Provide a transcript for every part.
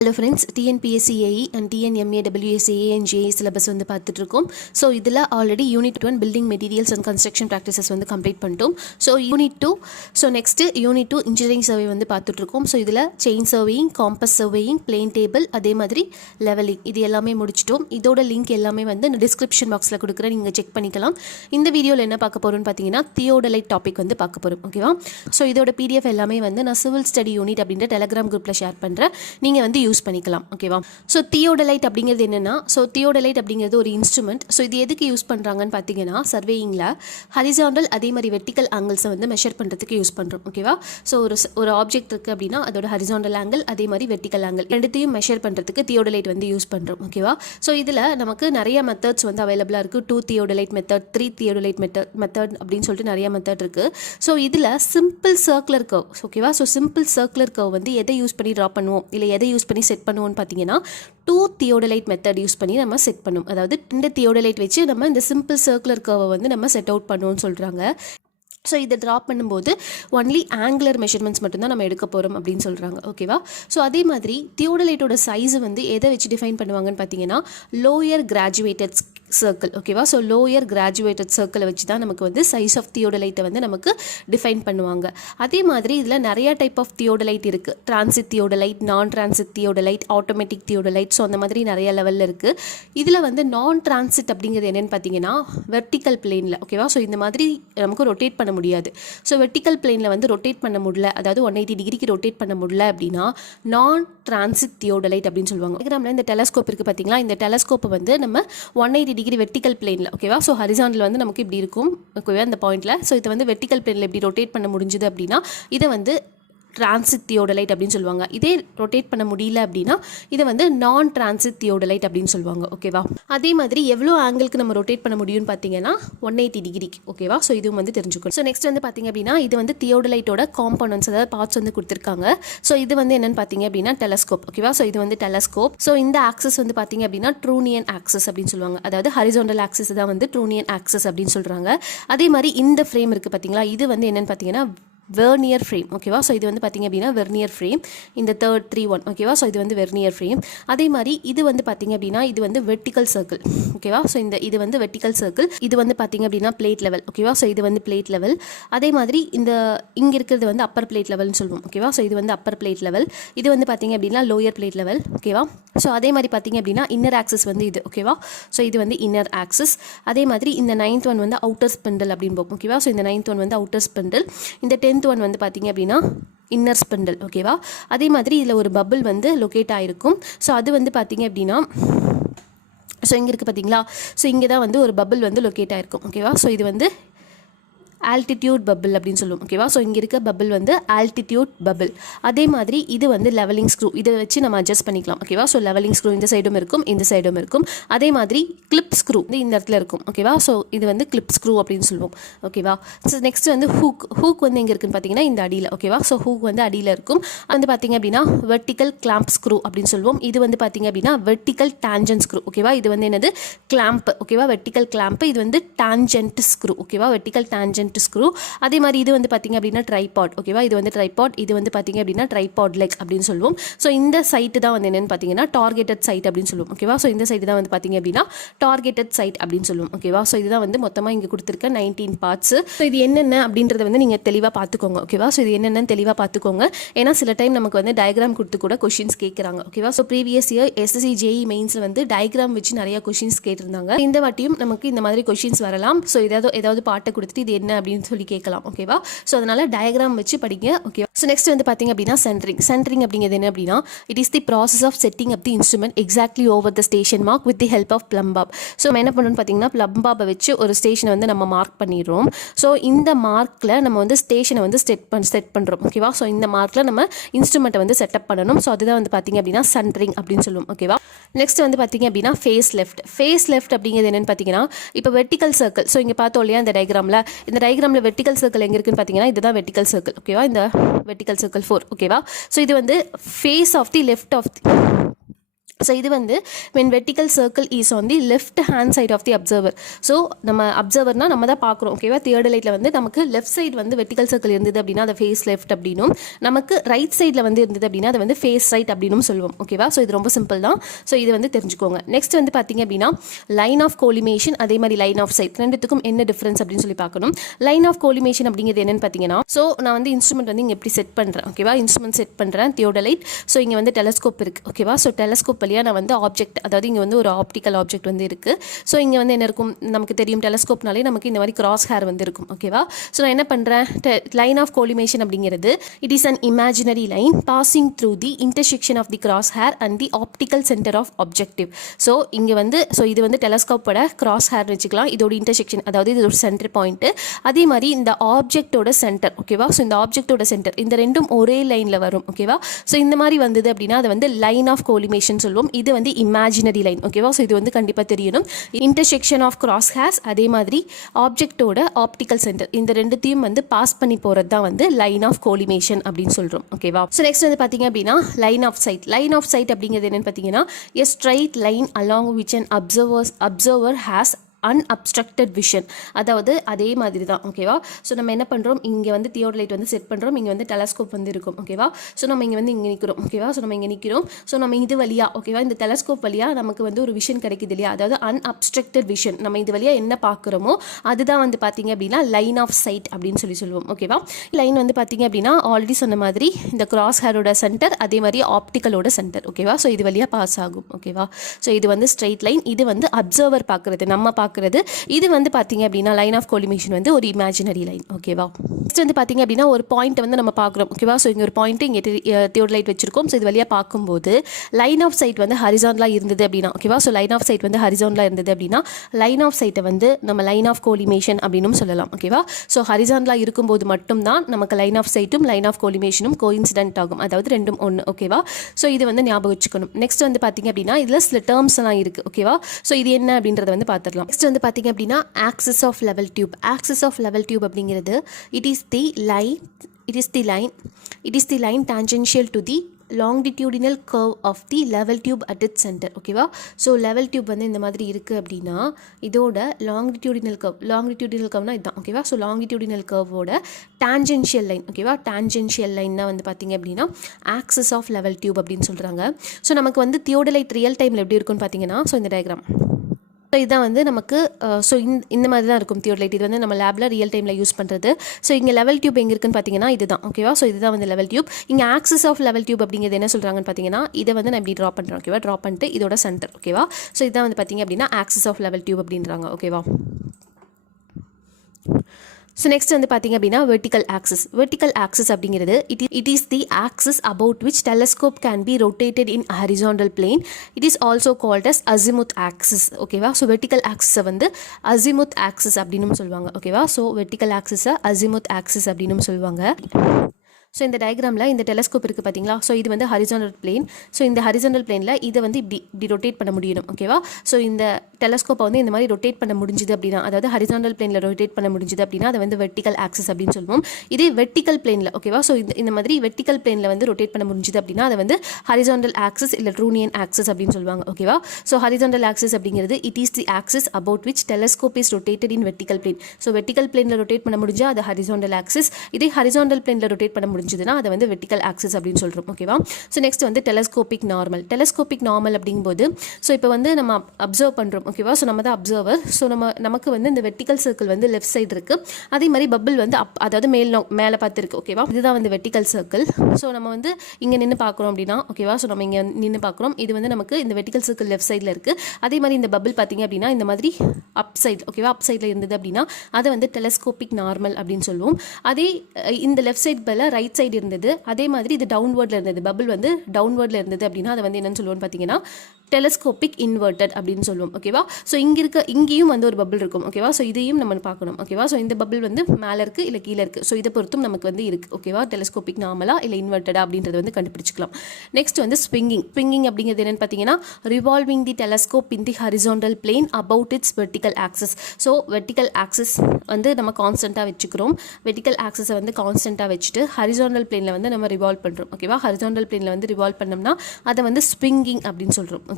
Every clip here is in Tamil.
Hello friends, TNPSC-AE and TNMA-WSA and JA syllabus வந்து பார்த்துட்டு இருக்கோம். ஸோ இதில் already unit 1 building materials and construction practices வந்து கம்ப்ளீட் பண்ணிட்டோம். So unit 2 next unit 2 engineering survey வந்து பார்த்துட்டு இருக்கோம். ஸோ இதில் chain surveying, compass surveying, plane table, அதே மாதிரி லெவலிங் இது எல்லாமே முடிச்சிட்டோம். இதோட லிங்க் எல்லாமே வந்து டிஸ்கிரிப்ஷன் பாக்ஸில் கொடுக்குறேன், நீங்கள் செக் பண்ணிக்கலாம். இந்த வீடியோவில் என்ன பார்க்க போகிறோம்னு பார்த்தீங்கன்னா தியோடலைட் டாபிக் வந்து பார்க்க போகிறோம். ஓகேவா? ஸோ இதோட PDF எல்லாமே வந்து நான் சிவில் ஸ்டடி யூனிட் அப்படின்ற டெலகிராம் குரூப்பில் ஷேர் பண்ணுறேன், நீங்கள் வந்து யூஸ் பண்ணிக்கலாம். ஓகேவா? ஸோ தியோடலைட் அப்படிங்கிறது என்னென்னா, தியோடலைட் அப்படிங்கிறது ஒரு இன்ஸ்ட்ருமெண்ட். ஸோ இது எதுக்கு யூஸ் பண்ணுறாங்கன்னு பார்த்தீங்கன்னா, சர்வேயிங்கில் ஹரிசாண்டல் அதே மாதிரி வெர்டிக்கல் ஆங்கிள்ஸை வந்து மெஷர் பண்ணுறதுக்கு யூஸ் பண்ணுறோம். ஓகேவா? ஸோ ஒரு ஆப்ஜெக்ட் இருக்குது அப்படின்னா அதோட ஹரிசாண்டல் ஆங்கிள் அதே மாதிரி வெர்டிக்கல் ஆங்கிள் ரெண்டுத்தையும் மெஷர் பண்ணுறதுக்கு தியோடலைட் வந்து யூஸ் பண்ணுறோம். ஓகேவா? ஸோ இதில் நமக்கு நிறைய மெத்தட்ஸ் வந்து அவைலபிளாக இருக்குது. 2 தியோடலைட் மெத்தட், 3 தியோடலைட் மெத்தட் அப்படின்னு சொல்லிட்டு நிறைய மெத்தட் இருக்குது. ஸோ இதில் சிம்பிள் சர்க்குலர் கர்வ். ஓகேவா? ஸோ சிம்பிள் சர்க்குலர் கர்வ் வந்து எதை யூஸ் பண்ணி ட்ரா பண்ணுவோம், இல்லை எதை யூஸ் பண்ணி செட் பண்ணுவோம்னு பார்த்தீங்கன்னா 2 தியோடலைட் மெத்தட் யூஸ் பண்ணி நம்ம செட் பண்ணுவோம். அதாவது 2 தியோடலைட் வச்சு நம்ம இந்த சிம்பிள் சர்க்குலர் கர்வை வந்து நம்ம செட் அவுட் பண்ணுவோம்னு சொல்கிறாங்க. ஸோ இதை ட்ரா பண்ணும்போது ஒன்லி ஆங்குலர் மெஷர்மெண்ட்ஸ் மட்டும்தான் நம்ம எடுக்க போகிறோம் அப்படின்னு சொல்கிறாங்க. ஓகேவா? ஸோ அதே மாதிரி தியோடலைட்டோட சைஸை வந்து எதை வச்சு டிஃபைன் பண்ணுவாங்கன்னு பார்த்தீங்கன்னா லோயர் கிராஜுவேட்டட் சர்க்கிள். ஓகேவா? ஸோ லோயர் கிராஜுவேட்டட் சர்க்கிளை வச்சு தான் நமக்கு வந்து சைஸ் ஆஃப் தியோடலைட்டை வந்து நமக்கு டிஃபைன் பண்ணுவாங்க. அதே மாதிரி இதில் நிறைய டைப் ஆஃப் தியோடலைட் இருக்குது. டிரான்சிட் தியோடலைட், நான் transit theodolite, automatic theodolite. So அந்த மாதிரி நிறைய லெவலில் இருக்குது. இதில் வந்து நான் டிரான்சிட் அப்படிங்கிறது என்னென்னு பார்த்தீங்கன்னா வெர்டிக்கல் பிளேனில். ஓகேவா? ஸோ இந்த மாதிரி நமக்கு ரொட்டேட் பண்ண முடியாது. ஸோ வெர்டிக்கல் பிளேனில் வந்து ரொட்டேட் பண்ண முடியல, அதாவது 180 டிகிரிக்கு ரொட்டேட் பண்ண முடியல அப்படின்னா நான் டிரான்சிட் தியோடலைட் அப்படின்னு சொல்லுவாங்க. டயக்ராமில் இந்த டெலஸ்கோப் இருக்குது பார்த்தீங்களா, இந்த டெலஸ்கோப்பை வந்து நம்ம 180 டிகிரி வெர்டிக்கல் பிளேனில். ஓகேவா? ஸோ ஹரிசாண்டல் வந்து நமக்கு இப்படி இருக்கும். ஓகேவா? இந்த பாயிண்டில். ஸோ இதை வந்து வெர்டிக்கல் பிளேனில் இப்படி ரொட்டேட் பண்ண முடிஞ்சுது அப்படின்னா இதை வந்து டிரான்சிட் தியோடலைட் அப்படின்னு சொல்லுவாங்க. இதே ரொட்டேட் பண்ண முடியல அப்படின்னா இதை வந்து நான் டிரான்சிட் தியோடலைட் அப்படின்னு சொல்லுவாங்க. ஓகேவா? அதே மாதிரி எவ்வளோ ஆங்கிளுக்கு நம்ம ரொட்டேட் பண்ண முடியும்னு பார்த்தீங்கன்னா 180 டிகிரிக்கு. ஓகேவா? ஸோ இதுவும் வந்து தெரிஞ்சுக்கணும். ஸோ நெக்ஸ்ட் வந்து பார்த்தீங்க அப்படின்னா இது வந்து தியோடலைட்டோட காம்பனன்ட்ஸ், அதாவது பார்ட்ஸ் வந்து கொடுத்துருக்காங்க. ஸோ இது வந்து என்னன்னு பார்த்தீங்க அப்படின்னா டெலஸ்கோப். ஓகேவா? ஸோ இது வந்து டெலஸ்கோப். ஸோ இந்த ஆக்சஸ் வந்து பார்த்தீங்க அப்படின்னா ட்ரூனியன் ஆக்சஸ் அப்படின்னு சொல்லுவாங்க. அதாவது ஹரிசாண்டல் ஆக்சஸ் தான் வந்து ட்ரூனியன் ஆக்சஸ் அப்படின்னு சொல்கிறாங்க. அதே மாதிரி இந்த ஃப்ரேம் இருக்குது பார்த்தீங்களா, இது வந்து என்னன்னு பார்த்தீங்கன்னா வெர்னியர் ஃப்ரேம். ஓகேவா? ஸோ இது வந்து பார்த்திங்க அப்படின்னா வெர்னியர் ஃப்ரேம். இந்த 3-1. ஓகேவா? ஸோ இது வந்து வெர்னியர் ஃப்ரேம். அதே மாதிரி இது வந்து பார்த்திங்க அப்படின்னா இது வந்து வெர்டிக்கல் சர்க்கிள். ஓகேவா? ஸோ இது வந்து வெர்டிக்கல் சர்க்கிள். இது வந்து பார்த்திங்க அப்படின்னா பிளேட் லெவல். ஓகேவா? ஸோ இது வந்து பிளேட் லெவல். அதே மாதிரி இங்கே இருக்கிறது வந்து அப்பர் பிளேட் லெவல்னு சொல்லுவோம். ஓகேவா? ஸோ இது வந்து அப்பர் பிளேட் லெவல். இது வந்து பார்த்திங்க அப்படின்னா லோயர் பிளேட் லெவல். ஓகேவா? ஸோ அதே மாதிரி பார்த்திங்க அப்படின்னா இன்னர் ஆக்சஸ் வந்து இது. ஓகேவா? ஸோ இது வந்து இன்னர் ஆக்சஸ். அதே மாதிரி இந்த 9th ஒன் வந்து அவுட்டர் ஸ்பெண்டல் அப்படின்னு. ஓகேவா? ஸோ இந்த 9th ஒன் வந்து அவுட்டர் ஸ்பெண்டல். இந்த 10th ஒன் வந்து பார்த்திங்க அப்படின்னா இன்னர் ஸ்பெண்டல். ஓகேவா? அதே மாதிரி இதில் ஒரு பபிள் வந்து லொக்கேட் ஆகிருக்கும். ஸோ அது வந்து பார்த்திங்க அப்படின்னா ஸோ இங்கே இருக்குது பார்த்தீங்களா, ஸோ இங்கே தான் வந்து ஒரு பபிள் வந்து லொக்கேட் ஆகிருக்கும். ஓகேவா? ஸோ இது வந்து ஆல்டிடியூட் பபிள் அப்படின்னு சொல்லுவோம். ஓகேவா? ஸோ இங்கே இருக்க பபிள் வந்து ஆல்டிடியூட் பபிள். அதே மாதிரி இது வந்து லெவலிங் ஸ்க்ரூ. இதை வச்சு நம்ம அட்ஜஸ்ட் பண்ணிக்கலாம். ஓகேவா? ஸோ லெவலிங் ஸ்க்ரூ இந்த சைடும் இருக்கும், இந்த சைடும் இருக்கும். அதே மாதிரி கிளிப் ஸ்க்ரூ இந்த இடத்துல இருக்கும். ஓகேவா? ஸோ இது வந்து கிளிப் ஸ்க்ரூ அப்படின்னு சொல்லுவோம். ஓகேவா? ஸோ நெக்ஸ்ட் வந்து ஹூக் வந்து எங்கே இருக்குன்னு பார்த்தீங்கன்னா இந்த அடியில். ஓகேவா? ஸோ ஹூக் வந்து அடியில் இருக்கும். வந்து பார்த்தீங்க அப்படின்னா வெர்டிக்கல் கிளாம்ப் ஸ்க்ரூ அப்படின்னு சொல்லுவோம். இது வந்து பார்த்தீங்க அப்படின்னா வெர்டிக்கல் டான்ஜென்ட் ஸ்க்ரூ. ஓகேவா? இது வந்து என்னது கிளாம்ப். ஓகேவா? Vertical clamp. இது வந்து டான்ஜென்ட் ஸ்க்ரூ. ஓகேவா? Vertical tangent screw. அதே மாதிரி இது வந்து பார்த்தீங்க அப்படின்னா ட்ரைபாட். ஓகேவா? இது வந்து ட்ரைபாட். இது வந்து பார்த்தீங்க அப்படின்னா ட்ரைபாட் லெக் அப்படின்னு சொல்லுவோம். ஸோ இந்த சைட்டு தான் வந்து என்னென்னு பார்த்தீங்கன்னா டார்கெட்டட் சைட் அப்படின்னு சொல்லுவோம். ஓகேவா? ஸோ இந்த சைட்டு தான் வந்து பார்த்தீங்க அப்படின்னா டார்கெட்டட் சைட் அப்படின்னு சொல்லுவோம். ஓகேவா? ஸோ இதுதான் வந்து மொத்தமாக இங்கே கொடுத்துருக்க 19 பார்ட்ஸ். ஸோ இது என்னென்ன அப்படின்றத வந்து நீங்கள் தெளிவாக பார்த்துக்கோங்க. ஓகேவா? ஸோ இது என்னென்னு தெளிவாக பார்த்துக்கோங்க. ஏன்னா சில டைம் நமக்கு வந்து டயக்ராம் கொடுத்து கூட கொஷின்ஸ் கேட்குறாங்க. ஓகேவா? So previous year SSC JE மெயின்ஸில் வந்து டயக்ராம் வச்சு நிறைய கொஷின்ஸ் கேட்டிருந்தாங்க. இந்த வாட்டியும் நமக்கு இந்த மாதிரி கொஷின்ஸ் வரலாம். ஸோ ஏதாவது பாட்டை கொடுத்துட்டு இது என்ன அப்படின்னு சொல்லி கேட்கலாம். ஓகேவா? ஸோ அதனால டயக்ராம் வச்சு படிங்க. ஓகே. ஸோ நெக்ஸ்ட் வந்து பார்த்தீங்க அப்படின்னா சென்டரிங் அப்படிங்கிறது என்ன அப்படின்னா it is the process of setting up the instrument exactly over the station mark with the help of plum pop. So நம்ம என்ன பண்ணணும்னு பார்த்தீங்கன்னா ப்ளம் பாப்பை வச்சு ஒரு ஸ்டேஷனை வந்து நம்ம மார்க் பண்ணிடுறோம். ஸோ இந்த மார்க்கில் நம்ம வந்து ஸ்டேஷனை வந்து செட் பண்ணுறோம். ஓகேவா? ஸோ இந்த மார்க்கில் நம்ம இன்ஸ்ட்ருமெண்ட்டை வந்து செட்டப் பண்ணணும். ஸோ அதுதான் வந்து பார்த்தீங்க அப்படின்னா சென்டரிங் அப்படின்னு சொல்லுவோம். ஓகேவா? நெக்ஸ்ட் வந்து பார்த்தீங்க அப்படின்னா ஃபேஸ் லெஃப்ட் அப்படிங்கிறது என்னென்னு பார்த்தீங்கன்னா இப்போ வெர்டிக்கல் சர்க்கிள். ஸோ இங்கே பார்த்தோம் இல்லையா இந்த டயக்ராமில் வெர்டிக்கல் சர்க்கிள் எங்கே இருக்குன்னு பார்த்தீங்கன்னா இதுதான் வெர்டிக்கல் சர்க்கிள். ஓகேவா? இந்த வெர்டிக்கல் சர்க்கிள் 4. ஓகேவா? ஸோ இது வந்து face of the left of so இது வந்து when vertical circle is on the left hand side of the observer. So நம்ம அப்சர்வர்னா நம்ம தான் பார்க்குறோம் ஓகேவா. தியர்டலைட்டில் வந்து நமக்கு லெஃப்ட் சைடு வந்து வெர்டிக்கல் சர்க்கிள் இருந்தது அப்படின்னா அதை ஃபேஸ் லெஃப்ட் அப்படின்னும், நமக்கு ரைட் சைடில் வந்து இருந்தது அப்படின்னா அதை வந்து ஃபேஸ் ரைட் அப்படின்னும் சொல்லுவோம் ஓகேவா. ஸோ இது ரொம்ப சிம்பிள் தான். ஸோ இது வந்து தெரிஞ்சுக்கோங்க. நெக்ஸ்ட் வந்து பார்த்தீங்க அப்படின்னா லைன் ஆஃப் கோலிமேஷன் அதே மாதிரி லைன் ஆஃப் சைட் ரெண்டுத்துக்கும் என்ன டிஃப்ரென்ஸ் அப்படின்னு சொல்லி பார்க்கணும். லைன் ஆஃப் கோலிமேஷன் அப்படிங்கிறது என்னன்னு பார்த்தீங்கன்னா, ஸோ நான் வந்து இன்ஸ்ட்ருமெண்ட் வந்து இங்கே எப்படி செட் பண்ணுறேன் ஓகேவா. இன்ஸ்ட்ருமெண்ட் செட் பண்ணுறேன் தியோடலைட். ஸோ இங்கே வந்து டெலஸ்கோப் இருக்குது ஓகேவா. ஸோ டெலஸ்கோப் வழியாக நான் வந்து ஆப்ஜெக்ட், அதாவது இங்கே வந்து ஒரு ஆப்டிக்கல் ஆப்ஜெக்ட் வந்து இருக்குது. ஸோ இங்கே வந்து என்ன இருக்கும், நமக்கு தெரியும் டெலஸ்கோப்னாலே நமக்கு இந்த மாதிரி கிராஸ் ஹேர் வந்து இருக்கும் ஓகேவா. ஸோ நான் என்ன பண்ணுறேன், லைன் ஆஃப் கோலிமேஷன் அப்படிங்கிறது it is an imaginary line passing through the intersection of the cross hair and the optical centre of objective. So இங்கே வந்து இது வந்து டெலஸ்கோப்போட கிராஸ் ஹேர் வச்சுக்கலாம், இதோட இன்டர்செக்ஷன், அதாவது இது ஒரு சென்டர் பாயிண்ட்டு. அதே மாதிரி இந்த ஆப்ஜெக்டோட சென்டர் ஓகேவா. ஸோ இந்த ஆப்ஜெக்டோட சென்டர் இந்த ரெண்டும் ஒரே லைனில் வரும் ஓகேவா. ஸோ இந்த மாதிரி வந்தது அப்படின்னா அதை வந்து லைன் ஆஃப் கோலிமேஷன் சொல்லுவோம். இது வந்து இமேஜினரி லைன் ஓகேவா. ஸோ இது வந்து கண்டிப்பாக தெரியணும். இன்டர்செக்ஷன் ஆஃப் கிராஸ் ஹேர்ஸ் அதே மாதிரி ஆப்ஜெக்டோட ஆப்டிக்கல் சென்டர் இந்த ரெண்டுத்தையும் வந்து பாஸ் பண்ணி போகிறது தான் வந்து லைன் ஆஃப் கோலிமேஷன் அப்படின்னு சொல்கிறோம் ஓகேவா. ஸோ நெக்ஸ்ட் வந்து பார்த்தீங்க அப்படின்னா line of side. Line of side அப்படிங்கிறது என்னென்னு பார்த்தீங்கன்னா எ straight line along which an observer has அன்அப்ஸ்ட்ரக்டட் vision. அதாவது அதே மாதிரி தான் ஓகேவா. ஸோ நம்ம என்ன பண்ணுறோம், இங்கே வந்து தியோடலைட் வந்து செட் பண்ணுறோம், இங்கே வந்து டெலஸ்கோப் வந்து இருக்கும் ஓகேவா. ஸோ நம்ம இங்கே வந்து இங்கே நிற்கிறோம் ஓகேவா. ஸோ நம்ம இங்கே நிற்கிறோம். ஸோ நம்ம இது வழியாக ஓகேவா, இந்த டெலஸ்கோப் வழியாக நமக்கு வந்து ஒரு விஷன் கிடைக்குது இல்லையா, அதாவது அன்அப்ஸ்ட்ரக்டட் விஷன். நம்ம இது வழியாக என்ன பார்க்குறோமோ அதுதான் வந்து பார்த்தீங்க அப்படின்னா லைன் ஆஃப் சைட் அப்படின்னு சொல்லுவோம் ஓகேவா. லைன் வந்து பார்த்தீங்க அப்படின்னா ஆல்ரெடி சொன்ன மாதிரி இந்த கிராஸ் ஹேரோட சென்டர் அதே மாதிரி ஆப்டிக்கலோட சென்டர் ஓகேவா. ஸோ இது வழியாக பாஸ் ஆகும் ஓகேவா. ஸோ இது வந்து ஸ்ட்ரெயிட் லைன், இது வந்து அப்சர்வர் பார்க்குறது, நம்ம பார்க்குறது. இது வந்து பார்த்தீங்க அப்படின்னா லைன் ஆஃப் கோலிமேஷன் வந்து ஒரு இமேஜினரி லைன் ஓகேவா. நெக்ஸ்ட் வந்து பார்த்தீங்க அப்படின்னா ஒரு பாயிண்ட் வந்து நம்ம பார்க்குறோம் ஓகேவா. ஸோ இங்கே ஒரு பாயிண்ட் இங்கே தியோடலைட் வச்சிருக்கோம். ஸோ இது வழியாக பார்க்கும்போது லைன் ஆஃப் சைட் வந்து ஹரிசான்லாக இருந்தது அப்படின்னா ஓகேவா. ஸோ லைன் ஆஃப் சைட் வந்து ஹரிசான்லாக இருந்தது அப்படின்னா லைன் ஆஃப் சைட்டை வந்து நம்ம லைன் ஆஃப் கோலிமேஷன் அப்படின்னு சொல்லலாம் ஓகேவா. ஸோ ஹரிசான்லாக இருக்கும்போது மட்டும்தான் நமக்கு line of சைட்டும் line of கோலிமேஷனும் coincident ஆகும், அதாவது ரெண்டும் ஒன்று ஓகேவா. ஸோ இது வந்து ஞாபகம் வச்சுக்கணும். நெக்ஸ்ட் வந்து பார்த்தீங்க அப்படின்னா இதில் சில டேர்ம்ஸ் எல்லாம் இருக்குது ஓகேவா. ஸோ இது என்ன அப்படின்றத வந்து பார்த்துடலாம். நெக்ஸ்ட் வந்து பார்த்தீங்க அப்படின்னா axis of level tube. Axis of level tube அப்படிங்கிறது it is the line tangential to the longitudinal curve of the level tube at its center ஓகேவா. ஸோ லெவல் டியூப் வந்து இந்த மாதிரி இருக்குது அப்படின்னா இதோட longitudinal curveனா இதுதான் ஓகேவா. ஸோ longitudinal curveோட டான்ஜென்ஷியல் லைன் ஓகேவா. டான்ஜென்ஷியல் லைன் தான் வந்து பார்த்தீங்க அப்படின்னா ஆக்சிஸ் ஆஃப் லெவல் டியூப் அப்படின்னு சொல்கிறாங்க. ஸோ நமக்கு வந்து தியோடலைட் ரியல் டைமில் எப்படி இருக்குன்னு பார்த்தீங்கன்னா, ஸோ இந்த டயக்ராம், ஸோ இதுதான் வந்து நமக்கு ஸோ இந்த மாதிரி தான் இருக்கும் தியோடலைட். இது வந்து நம்ம லேபில் ரியல் டைமில் யூஸ் பண்ணுறது. ஸோ இங்கே லெவல் டியூப் எங்கே இருக்குன்னு பார்த்தீங்கன்னா இதுதான் ஓகேவா. ஸோ இதுதான் வந்து லெவல் டியூப். இங்கே ஆக்சிஸ் ஆஃப் லெவல் டியூப் அப்படிங்கிறது என்ன சொல்கிறாங்கன்னு பார்த்தீங்கன்னா, இதை வந்து நான் இப்படி ட்ரா பண்ணுறேன் ஓகேவா. ட்ரா பண்ணிட்டு இதோட சென்டர் ஓகேவா. ஸோ இதுதான் வந்து பார்த்தீங்க அப்படின்னா ஆக்சிஸ் ஆஃப் லெவல் டியூப் அப்படின்றாங்க ஓகேவா. ஸோ நெக்ஸ்ட் வந்து பார்த்தீங்க அப்படின்னா வெர்டிக்கல் ஆக்சிஸ் அப்படிங்கிறது it is the axis about which telescope can be rotated in horizontal plane. It is also called as azimuth axis ஓகேவா. ஸோ வெர்டிக்கல் ஆக்சிஸை வந்து அசிமுத் ஆக்சிஸ் அப்படின்னு சொல்லுவாங்க ஓகேவா. ஸோ வெர்டிக்கல் ஆக்சிஸை அசிமுத் ஆக்சிஸ் அப்படின்னு சொல்லுவாங்க. ஸோ இந்த டயக்ராமில் இந்த டெலஸ்கோப் இருக்குது பார்த்தீங்களா. ஸோ இது வந்து ஹரிசாண்டல் பிளேன். ஸோ இந்த ஹரிசாண்டல் பிளேனில் இதை வந்து இப்படி ரொட்டேட் பண்ண முடியணும் ஓகேவா. ஸோ இந்த டெலஸ்கோப்பை வந்து இந்த மாதிரி ரொட்டேட் பண்ண முடிஞ்சுது அப்படின்னா, அதாவது ஹரிசாண்டல் பிளேனில் ரொட்டேட் பண்ண முடிஞ்சுது அப்படின்னா அதை வந்து வெர்டிக்கல் ஆக்சிஸ் அப்படின்னு சொல்லுவோம். இதே வெர்டிக்கல் பிளேனில் ஓகேவா. ஸோ இந்த மாதிரி வெர்டிக்கல் பிளேனில் வந்து ரொட்டேட் பண்ண முடிஞ்சுது அப்படின்னா அதை வந்து ஹரிசாண்டல் ஆக்சிஸ் இல்லை ட்ரூனியன் ஆக்சிஸ் அப்படின்னு சொல்லுவாங்க ஓகேவா. ஸோ ஹரிசாண்டல் ஆக்சிஸ் அப்படிங்கிறது it is the axis about which telescope is rotated in vertical plane. So vertical பிளேனில் ரொட்டேட் பண்ண முடிஞ்சா அது ஹரிசாண்டல் ஆக்சிஸ். இதே ஹரிசாண்டல் பிளேனில் ரொட்டேட் பண்ண முடிஞ்சதுன்னா அதை வந்து வெர்டிக்கல் ஆக்சிஸ் அப்படின்னு சொல்கிறோம் ஓகேவா. ஸோ நெக்ஸ்ட் வந்து டெலஸ்கோபிக் நார்மல் அப்படிங்கும்போது ஸோ இப்போ வந்து நம்ம அப்சர்வ் பண்ணுறோம் ஓகேவா. ஸோ நம்ம தான் அப்சர்வர். ஸோ நமக்கு வந்து இந்த வெர்டிக்கல் சர்க்கிள் வந்து லெஃப்ட் சைடு இருக்குது, அதே மாதிரி பபிள் வந்து அதாவது மேலே பார்த்துருக்கு ஓகேவா. இதுதான் வந்து வெர்டிக்கல் சர்க்கிள். ஸோ நம்ம வந்து இங்கே நின்று பார்க்குறோம் அப்படின்னா ஓகேவா. ஸோ நம்ம இங்கே நின்று பார்க்குறோம், இது வந்து நமக்கு இந்த வெர்டிக்கல் சர்க்கிள் லெஃப்ட் சைடில் இருக்குது. அதே மாதிரி இந்த பபிள் பார்த்தீங்க அப்படின்னா இந்த மாதிரி அப் சைடு ஓகேவா, அப் சைடில் இருந்தது அப்படின்னா அதை வந்து டெலஸ்கோபிக் நார்மல் அப்படின்னு சொல்லுவோம். அதே இந்த லெஃப்ட் சைடு பதில் ரைட் சைடு இருந்தது, அதே மாதிரி இது டவுன்வர்டில் இருந்தது, பபிள் வந்து டவுன்வர்டில் இருந்தது அப்படின்னா அதை வந்து என்னன்னு சொல்லுவோம்னு பார்த்தீங்கன்னா டெலஸ்கோபிக் இன்வெர்டட் அப்படின்னு சொல்லுவோம் ஓகேவா. ஸோ இங்கேயும் வந்து ஒரு பபிள் இருக்கும் ஓகேவா. ஸோ இதையும் நம்ம பார்க்கணும் ஓகேவா. ஸோ இந்த பபிள் வந்து மேலே இருக்குது இல்லை கீழே இருக்குது. ஸோ இதை பொறுத்தும் நமக்கு வந்து இருக்குது ஓகேவா. டெலஸ்கோபிக் நார்மலா இல்லை இன்வெர்டடா அப்படின்றது வந்து கண்டுபிடிச்சிக்கலாம். நெக்ஸ்ட் வந்து ஸ்விங்கிங் அப்படிங்கிறது என்னன்னு பார்த்தீங்கன்னா revolving the telescope in the horizontal plane about it's vertical axis. So vertical axis வந்து நம்ம கான்ஸ்டண்ட்டாக வச்சுக்கிறோம். வெர்டிக்கல் ஆக்சிஸை வந்து கான்ஸ்டண்ட்டாக வச்சுட்டு ஹரிசாண்டல் பிளேனில் வந்து நம்ம ரிவால்வ் பண்ணுறோம் ஓகேவா. ஹரிசாண்டல் பிளேனில் வந்து ரிவால்வ் பண்ணோம்னா அதை வந்து ஸ்விங்கிங் அப்படின்னு சொல்கிறோம்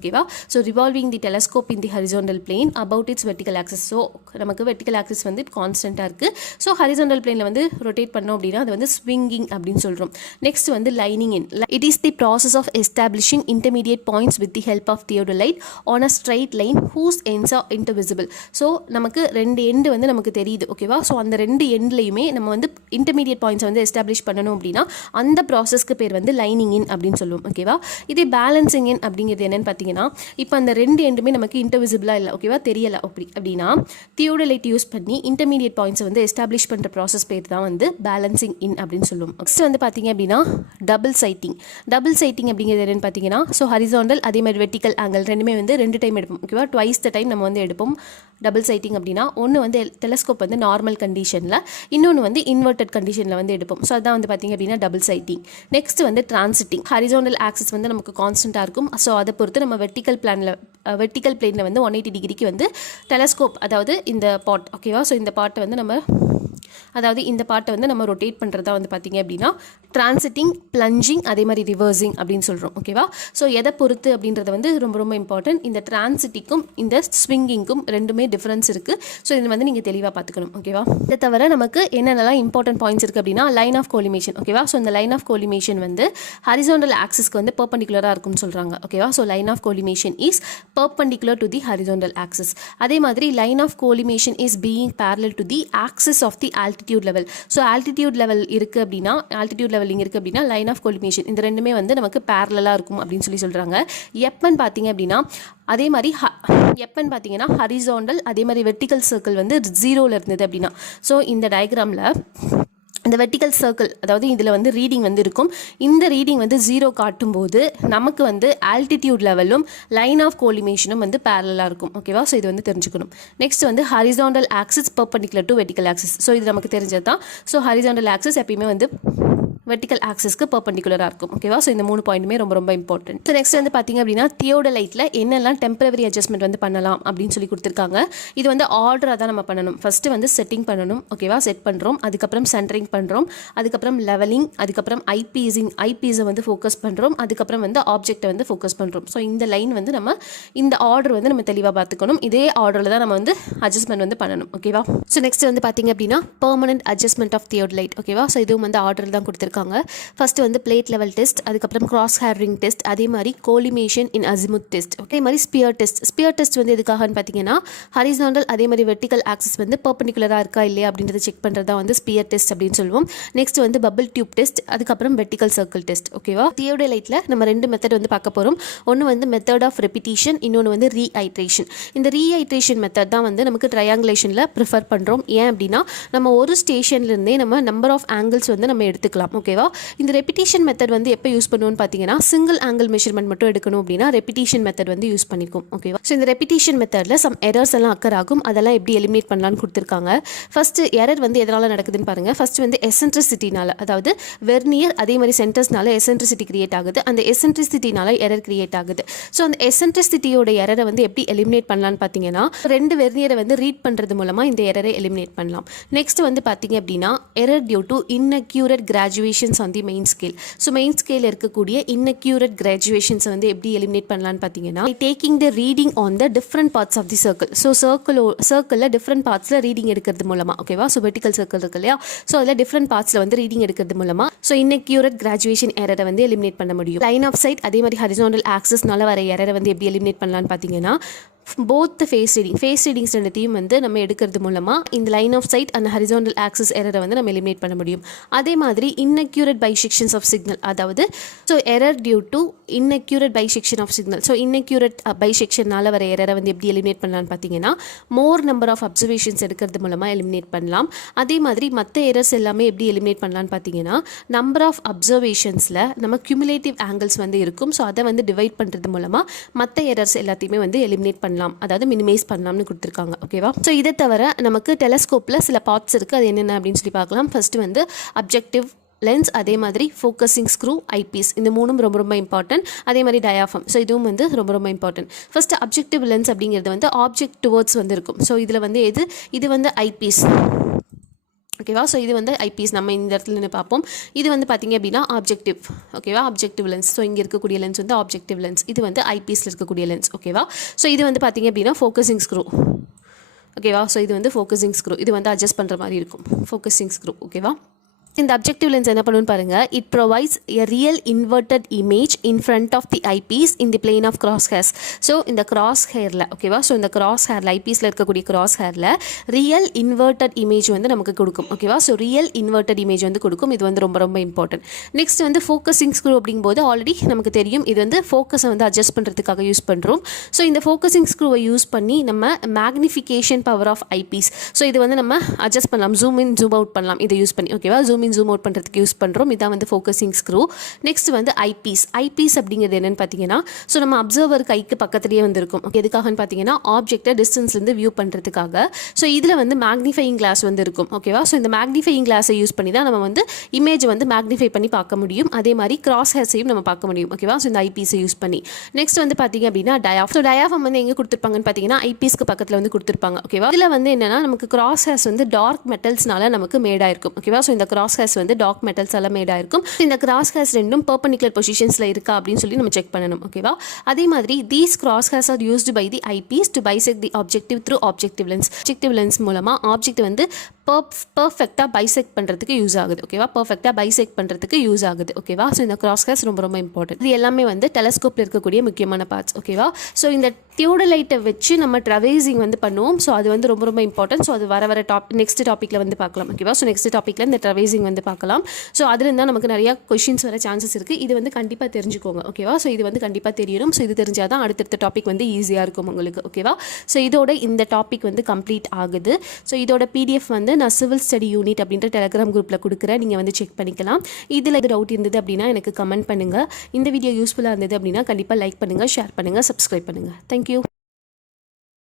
ஓகேவா. So revolving the telescope in the horizontal plane about it's vertical axis. So நமக்கு வெர்டிகல் ஆக்சிஸ் வந்து கான்ஸ்டண்ட்டாக இருக்குது. ஸோ ஹரிசாண்டல் பிளேனில் வந்து ரொட்டேட் பண்ணோம் அப்படின்னா அது வந்து ஸ்விங்கிங் அப்படின்னு சொல்கிறோம். நெக்ஸ்ட் வந்து lining in. It is the process of establishing intermediate points with the help of theodolite on a straight line whose ends R இன்டர்விசிபிள். So நமக்கு 2 எண்டு வந்து நமக்கு தெரியுது ஓகேவா. ஸோ அந்த 2 எண்ட்லையுமே நம்ம வந்து இன்டர்மீடியட் பாயிண்ட்ஸ் வந்து எஸ்டாப்ளிஷ் பண்ணணும் அப்படின்னா அந்த ப்ராசஸ்க்கு பேர் வந்து லைனிங் இன் அப்படின்னு சொல்லுவோம் ஓகேவா. இதே பேலன்சிங் இன் அப்படிங்கிறது என்னன்னு பார்த்தீங்கன்னா, இப்போ அந்த 2 எண்டுமே நமக்கு இன்டர்விசிபிளாக இல்லை ஓகேவா, தெரியலை அப்படின்னா தியோடலைட் யூஸ் பண்ணி இன்டர்மீடியட் பாயிண்ட்ஸ் வந்து எஸ்டாப்ளிஷ் பண்ணுற ப்ராசஸ் பேர் தான் வந்து பேலன்சிங் இன் அப்படின்னு சொல்லுவோம். நெக்ஸ்ட் வந்து பார்த்தீங்க அப்படின்னா டபுள் சைட்டிங். டபுள் சைட்டிங் அப்படிங்கிறது என்னன்னு பார்த்தீங்கன்னா, ஸோ ஹரிசாண்டல் அதே மாதிரி வெர்டிகல் ஆங்கிள் ரெண்டுமே வந்து 2 டைம் எடுப்போம் ஓகேவா. ட்வைஸ் த டைம் நம்ம வந்து எடுப்போம். டபுள் சைட்டிங் அப்படின்னா ஒன்று வந்து டெலஸ்கோப் வந்து நார்மல் கண்டிஷனில், இன்னொன்று வந்து இன்வெர்டட் கண்டிஷனில் வந்து எடுப்போம். ஸோ அதான் வந்து பார்த்தீங்க அப்படின்னா டபுள் சைட்டிங். நெக்ஸ்ட் வந்து டிரான்சிட்டிங். ஹரிசாண்டல் ஆக்சிஸ் வந்து நமக்கு கான்ஸ்டண்ட்டாக இருக்கும். ஸோ அதை பொறுத்து நம்ம வெர்டிகல் பிளேனில் வந்து 180 டிகிரிக்கு வந்து டெலஸ்கோப், அதாவது இந்த பாட் ஓகேவா. ஸோ இந்த பாட்டை வந்து நம்ம ரொட்டேட் பண்ணுறதா வந்து பார்த்தீங்க அப்படின்னா டிரான்சிட்டிங், பிளஞ்சிங், அதே மாதிரி ரிவர்சிங் அப்படின்னு சொல்கிறோம் ஓகேவா. ஸோ எதை பொறுத்து அப்படின்றத வந்து ரொம்ப ரொம்ப இம்பார்ட்டன்ட். இந்த டிரான்சிட்டிக்கும் இந்த ஸ்விங்கிங்கும் ரெண்டுமே டிஃப்ரென்ஸ் இருக்குது. ஸோ இதை வந்து நீங்கள் தெளிவாக பார்த்துக்கணும் ஓகேவா. இதை தவிர நமக்கு என்னென்னலாம் இம்பார்ட்டன்ட் பாயிண்ட்ஸ் இருக்குது அப்படின்னா லைன் ஆஃப் கோலிமேஷன் ஓகேவா. ஸோ இந்த லைன் ஆஃப் கோலிமேஷன் வந்து ஹரிசாண்டல் ஆக்சிஸ்க்கு வந்து பெர்பெண்டிகுலராக இருக்கும்னு சொல்கிறாங்க ஓகேவா. So line of கோலிமேஷன் is perpendicular to the horizontal axis. அதே மாதிரி line of கோலிமேஷன் is being parallel to the axis of the altitude level. So altitude level இருக்குது அப்படின்னா, altitude level இங்கே இருக்குது அப்படின்னா லைன் ஆஃப் கோலிமேஷன் இந்த ரெண்டுமே வந்து நமக்கு பேரலாக இருக்கும் அப்படின்னு சொல்கிறாங்க. எப்பன்னு பார்த்தீங்க அப்படின்னா அதே மாதிரி எப்பன்னு பார்த்தீங்கன்னா ஹரிசாண்டல் அதே மாதிரி வெர்டிகல் சர்க்கிள் வந்து 0ல் இருந்தது அப்படின்னா, ஸோ இந்த டயக்ராமில் இந்த வெர்டிகல் சர்க்கிள், அதாவது இதில் வந்து ரீடிங் வந்து இருக்கும். இந்த ரீடிங் வந்து 0 காட்டும்போது நமக்கு வந்து ஆல்டிடியூட் லெவலும் லைன் ஆஃப் கோலிமேஷனும் வந்து பேரலாக இருக்கும் ஓகேவா. ஸோ இது வந்து தெரிஞ்சுக்கணும். நெக்ஸ்ட் வந்து horizontal axis perpendicular to vertical axis. So இது நமக்கு தெரிஞ்சது தான். ஸோ ஹரிசாண்டல் ஆக்சிஸ் எப்பயுமே வந்து வெர்டிகல் ஆக்சிஸ்க்கு பெர்பெண்டிகுலராக இருக்கும் ஓகேவா. ஸோ இந்த 3 பாயிண்ட்டுமே ரொம்ப ரொம்ப இம்பார்ட்டன்ட். ஸோ நெக்ஸ்ட் வந்து பார்த்தீங்க அப்படின்னா தியோடலைட்டில் என்னெல்லாம் டெம்பரவரி அட்ஜஸ்ட்மெண்ட் வந்து பண்ணலாம் அப்படின்னு சொல்லி கொடுத்துருக்காங்க. இது வந்து ஆர்டராக தான் நம்ம பண்ணணும். ஃபஸ்ட்டு வந்து செட்டிங் பண்ணணும் ஓகேவா. செட் பண்ணுறோம், அதுக்கப்புறம் சென்டரிங் பண்ணுறோம், அதுக்கப்புறம் லெவலிங், அதுக்கப்புறம் ஐபீஸை வந்து ஃபோக்கஸ் பண்ணுறோம், அதுக்கப்புறம் வந்து ஆப்ஜெக்டை வந்து ஃபோக்கஸ் பண்ணுறோம். ஸோ இந்த லைன் வந்து நம்ம இந்த ஆர்டர் வந்து நம்ம தெளிவாக பார்த்துக்கணும். இதே ஆர்டரில் தான் நம்ம வந்து அட்ஜஸ்ட்மெண்ட் வந்து பண்ணணும் ஓகேவா. ஸோ நெக்ஸ்ட் வந்து பார்த்தீங்க அப்படின்னா பெர்மனன்ட் அட்ஜஸ்ட்மெண்ட் ஆஃப் தியோடலைட் ஓகேவா. ஸோ இதுவும் வந்து ஆர்டர் தான் கொடுத்துருக்காங்க. ஃபர்ஸ்ட் வந்து பிளேட் லெவல் டெஸ்ட், அதுக்கப்புறம் கிராஸ் ஹேரிங் டெஸ்ட், அதே மாதிரி கோலிமேஷன் இன் அசிமுத் டெஸ்ட், அதே மாதிரி ஸ்பியர் டெஸ்ட். ஸ்பியர் டெஸ்ட் வந்து எதுக்காகன்னு பார்த்தீங்கன்னா ஹரிசாண்டல் அதே மாதிரி வெர்டிகல் ஆக்சிஸ் வந்து பெர்பெண்டிகுலராக இருக்கா இல்லையா அப்படின்றத செக் பண்ணுறது தான் வந்து ஸ்பியர் டெஸ்ட் அப்படின்னு சொல்லுவோம். நெக்ஸ்ட் வந்து பபிள் டியூப் டெஸ்ட், அதுக்கப்புறம் வெர்டிகல் சர்க்கிள் டெஸ்ட் ஓகேவா. தியோடலைட்டில் நம்ம 2 மெத்தட் வந்து பார்க்க போகிறோம். ஒன்று வந்து மெத்தட் ஆஃப் ரெப்பிட்டேஷன், இன்னொன்று வந்து ரீஹைட்ரேஷன். இந்த ரீஹைட்ரேஷன் மெத்தட் தான் வந்து நமக்கு ட்ரையாங்குலேஷனில் ப்ரிஃபர் பண்ணுறோம். ஏன் அப்படின்னா நம்ம ஒரு ஸ்டேஷன்லேருந்தே நம்ம நம்பர் ஆஃப் ஆங்கிள்ஸ் வந்து நம்ம எடுத்துக்கலாம் ஓகேவா. இந்த ரெப்பிட்டேஷன் மெத்தட் வந்து எப்போ யூஸ் பண்ணுவோம்னு பார்த்தீங்கன்னா சிங்கிள் ஆங்கிள் மெஷர்மெண்ட் மட்டும் எடுக்கணும் அப்படின்னா ரெப்பிட்டேஷன் மெத்தட் வந்து யூஸ் பண்ணிக்கும் ஓகேவா. ஸோ இந்த ரெப்பிட்டேஷன் மெத்தடில் சம் எரர்ஸ் எல்லாம் அக்கர் ஆகும். அதெல்லாம் எப்படி எலிமினேட் பண்ணலான்னு கொடுத்துருக்காங்க. ஃபர்ஸ்ட் எரர் வந்து எதனால் நடக்குதுன்னு பாருங்கள். ஃபர்ஸ்ட் வந்து எசென்ட்ரிசிட்டினால, அதாவது வெர்னியர் அதே மாதிரி சென்டர்ஸ்னால எசென்ட்ரிசிட்டி கிரியேட் ஆகுது. அந்த எசென்ட்ரிசிட்டினால எரர் கிரியேட் ஆகுது. ஸோ அந்த எசென்ட்ரிசிட்டியோட எரரை வந்து எப்படி எலிமினேட் பண்ணலான்னு பார்த்தீங்கன்னா 2 வெர்னியரை வந்து ரீட் பண்ணுறது மூலமாக இந்த எரரை எலிமினேட் பண்ணலாம். நெக்ஸ்ட் வந்து பார்த்தீங்க அப்படின்னா error due to inaccurate graduations on the main scale. So main scale இருக்கக்கூடிய இன்அக்யூரேட் கிராஜுவேஷன்ஸை வந்து எப்படி எலிமினேட் பண்ணலான்னு பார்த்தீங்கன்னா taking the reading on the different parts of the circle. So சர்க்கிளில் டிஃப்ரெண்ட் பார்ட்ஸில் ரீடிங் எடுக்கிறது மூலமாக ஓகேவா. ஸோ வெர்டிகல் சர்க்கிள் இருக்கு இல்லையா. ஸோ அதில் டிஃப்ரெண்ட் பார்ட்ஸில் வந்து ரீடிங் எடுக்கிறது மூலமாக ஸோ இன்அக்யூரேட் கிராஜுவேஷன் எரரை வந்து எலிமினேட் பண்ண முடியும். லைன் ஆஃப் சைட் அதே மாதிரி ஹரிசாண்டல் ஆக்சிஸ்னால வர எரரை வந்து எப்படி எலிமினேட் பண்ணலான்னு பார்த்தீங்கன்னா போத் த ஃபேஸ் ரீடிங்ஸ் ரெண்டுத்தையும் வந்து நம்ம எடுக்கிறது மூலமாக இந்த line of side and horizontal axis எரரை வந்து நம்ம எலிமினேட் பண்ண முடியும். அதே மாதிரி இன்அக்யூரேட் பைசெக்ஷன்ஸ் ஆஃப் சிக்னல், அதாவது so error due to inaccurate bisection of signal. So inaccurate பைசெக்ஷனால் வர எரரை வந்து எப்படி எலிமினேட் பண்ணலான்னு பார்த்தீங்கன்னா மோர் நம்பர் ஆஃப் அப்சர்வேஷன்ஸ் எடுக்கிறது மூலமாக எலிமினேட் பண்ணலாம். அதே மாதிரி மற்ற எரர்ஸ் எல்லாமே எப்படி எலிமினேட் பண்ணலான்னு பார்த்தீங்கன்னா நம்பர் ஆஃப் அப்சர்வேஷன்ஸில் நம்ம கியூமுலேட்டிவ் ஆங்கிள்ஸ் வந்து இருக்கும். ஸோ அதை வந்து டிவைட் பண்ணுறது மூலமாக மற்ற எரர்ஸ் எல்லாத்தையுமே வந்து எலிமினேட் பண்ணலாம், அதாவது மினிமைஸ் பண்ணலாம்னு கொடுத்துருக்காங்க ஓகேவா. ஸோ இதை தவிர நமக்கு டெலஸ்கோப்பில் சில பார்ட்ஸ் இருக்குது. அது என்னென்ன அப்படின்னு சொல்லி பார்க்கலாம். ஃபர்ஸ்ட் வந்து அப்ஜெக்டிவ் லென்ஸ், அதே மாதிரி ஃபோக்கஸிங் ஸ்க்ரூ, ஐபீஸ், இந்த 3ம் ரொம்ப ரொம்ப இம்பார்ட்டன்ட். அதே மாதிரி டயாஃப்ரம், ஸோ இதுவும் வந்து ரொம்ப ரொம்ப இம்பார்ட்டன்ட். ஃபர்ஸ்ட் அப்ஜெக்டிவ் லென்ஸ் அப்படிங்கிறது வந்து ஆப்ஜெக்ட் டுவர்ட்ஸ் வந்து இருக்கும். ஸோ இதில் வந்து இது வந்து ஐபீஸ் ஓகேவா. ஸோ இது வந்து ஐபீஸ் நம்ம இந்த இடத்துல நின்று பார்ப்போம். இது வந்து பார்த்திங்க அப்படின்னா ஆப்ஜெக்டிவ். ஓகேவா, ஆப்ஜெக்டிவ் லென்ஸ். ஸோ இங்கே இருக்கக்கூடிய லென்ஸ் வந்து ஆப்ஜெக்டிவ் லென்ஸ். இது வந்து ஐபீஸில் இருக்கக்கூடிய லென்ஸ். ஓகேவா. ஸோ இது வந்து பார்த்திங்க அப்படின்னா ஃபோக்கஸிங் ஸ்க்ரூ. ஓகேவா. ஸோ இது வந்து ஃபோக்கஸிங் ஸ்க்ரூ. இது வந்து அட்ஜஸ்ட் பண்ணுற மாதிரி இருக்கும் ஃபோக்கஸிங் ஸ்க்ரூ. ஓகேவா. இந்த அப்ஜெக்டிவ் லென்ஸ் என்ன பண்ணுன்னு பாருங்கள். It provides a real inverted image in front of the eyepiece in the plane of cross hairs. So இந்த கிராஸ் ஹேரில் ஓகேவா. ஸோ இந்த கிராஸ் ஹேரில் ஐபீஸில் இருக்கக்கூடிய கிராஸ் ஹேரில் ரியல் இன்வெர்டட் இமேஜ் வந்து நமக்கு கொடுக்கும். ஓகேவா. ஸோ ரியல் இன்வெர்டட் இமேஜ் வந்து கொடுக்கும். இது வந்து ரொம்ப ரொம்ப இம்பார்ட்டன்ட். நெக்ஸ்ட் வந்து ஃபோக்கஸிங் ஸ்க்ரூ அப்படிங்கும்போது ஆல்ரெடி நமக்கு தெரியும் இது வந்து ஃபோக்கஸை வந்து அட்ஜஸ்ட் பண்ணுறதுக்காக யூஸ் பண்ணுறோம். ஸோ இந்த ஃபோக்கஸிங் ஸ்க்ரூவை யூஸ் பண்ணி நம்ம magnification power of eyepiece. So இது வந்து நம்ம அட்ஜஸ்ட் பண்ணலாம், ஜூம் இன் ஜூம் அவுட் பண்ணலாம் இதை யூஸ் பண்ணி. ஓகேவா. ஜூம் இன் ஜூம் அவுட் பண்ணுறதுக்கு யூஸ் பண்ணுறோம். இதான் வந்து ஃபோக்கஸிங் ஸ்க்ரூ. நெக்ஸ்ட் வந்து ஐபீஸ். ஐபீஸ் அப்படிங்கிறது என்னென்னு பார்த்தீங்கன்னா, ஸோ நம்ம அப்சர்வர் கைக்கு பக்கத்துலேயே வந்து இருக்கும். எதுக்காகன்னு பார்த்தீங்கன்னா ஆப்ஜெக்டை டிஸ்டன்ஸ்லேருந்து வியூ பண்ணுறதுக்காக. ஸோ இதில் வந்து மேக்னிஃபையிங் கிளாஸ் வந்து இருக்கும். ஓகேவா. ஸோ இந்த மேக்னிஃபையிங் கிளாஸை யூஸ் பண்ணி தான் நம்ம வந்து இமேஜ் வந்து மேக்னிஃபை பண்ணி பார்க்க முடியும். அதே மாதிரி கிராஸ் ஹேர்ஸையும் நம்ம பார்க்க முடியும். ஓகேவா. ஸோ இந்த ஐபீஸை யூஸ் பண்ணி. நெக்ஸ்ட் வந்து பார்த்தீங்க அப்படின்னா டயாஃப். ஸோ டயாஃபம் வந்து எங்கே கொடுத்துருப்பாங்கன்னு பார்த்தீங்கன்னா ஐபீஸ்க்கு பக்கத்தில் வந்து கொடுத்துருப்பாங்க. ஓகேவா. இதில் வந்து என்னன்னா நமக்கு கிராஸ் ஹேர்ஸ் வந்து டார்க் மெட்டல்ஸ்னால நமக்கு மேடாயிருக்கும். ஓகேவா. ஸோ இந்த கிராஸ் ஹேர்ஸ் வந்து டார்க் மெட்டல்ஸ் எல்லாம் மேடாக இருக்கும். இந்த கிராஸ் ஹேர்ஸ் ரெண்டும் பெர்பெண்டிகுலர் பொசிஷன்ஸில் இருக்கா அப்படின்னு சொல்லி நம்ம செக் பண்ணணும். ஓகேவா. அதே மாதிரி these cross hairs R used by the eyepiece to bisect the objective through objective lens. Objective lens மூலமாக ஆப்ஜெக்ட் வந்து பர்ஃபெக்டாக பைசெக்ட் பண்ணுறதுக்கு யூஸ் ஆகுது. ஓகேவா. பர்ஃபெக்டாக பைசெக்ட் பண்ணுறதுக்கு யூஸ் ஆகுது. ஓகேவா. ஸோ இந்த கிராஸ் ஹேர்ஸ் ரொம்ப ரொம்ப இம்பார்ட்டன்ட். இது எல்லாமே வந்து டெலஸ்கோப்பில் இருக்கக்கூடிய முக்கியமான பார்ட்ஸ். ஓகேவா. ஸோ இந்த தியோடலைட்டை வச்சு நம்ம ட்ரவேசிங் வந்து பண்ணுவோம். ஸோ அது வந்து ரொம்ப ரொம்ப இம்பார்ட்டன்ட். ஸோ அது வர நெக்ஸ்ட் டாப்பிக்கில் வந்து பார்க்கலாம். ஓகேவா. ஸோ நெக்ஸ்ட் டாப்பிக்கில் இந்த ட்ரவேசிங் வந்து பார்க்கலாம். ஸோ அதில் இருந்தால் நமக்கு நிறையா கொஷின்ஸ் வர சான்சஸ் இருக்குது. இது வந்து கண்டிப்பாக தெரிஞ்சுக்கோங்க. ஓகேவா. ஸோ இது வந்து கண்டிப்பாக தெரியணும். ஸோ இது தெரிஞ்சால் தான் அடுத்தடுத்த டாபிக் வந்து ஈஸியாக இருக்கும் உங்களுக்கு. ஓகேவா. ஸோ இதோட இந்த டாபிக் வந்து கம்ப்ளீட் ஆகுது. ஸோ இதோட பிடிஎஃப் வந்து நான் சிவில் ஸ்டடி யூனிட் அப்படின்ற டெலிகிராம் குரூப்பில் கொடுக்குறேன். நீங்கள் வந்து செக் பண்ணிக்கலாம். இதில் இது டவுட் இருந்தது அப்படின்னா எனக்கு கமெண்ட் பண்ணுங்கள். இந்த வீடியோ யூஸ்ஃபுல்லாக இருந்தது அப்படின்னா கண்டிப்பாக லைக் பண்ணுங்கள், ஷேர் பண்ணுங்கள், சப்ஸ்கிரைப் பண்ணுங்கள். தேங்க்யூ.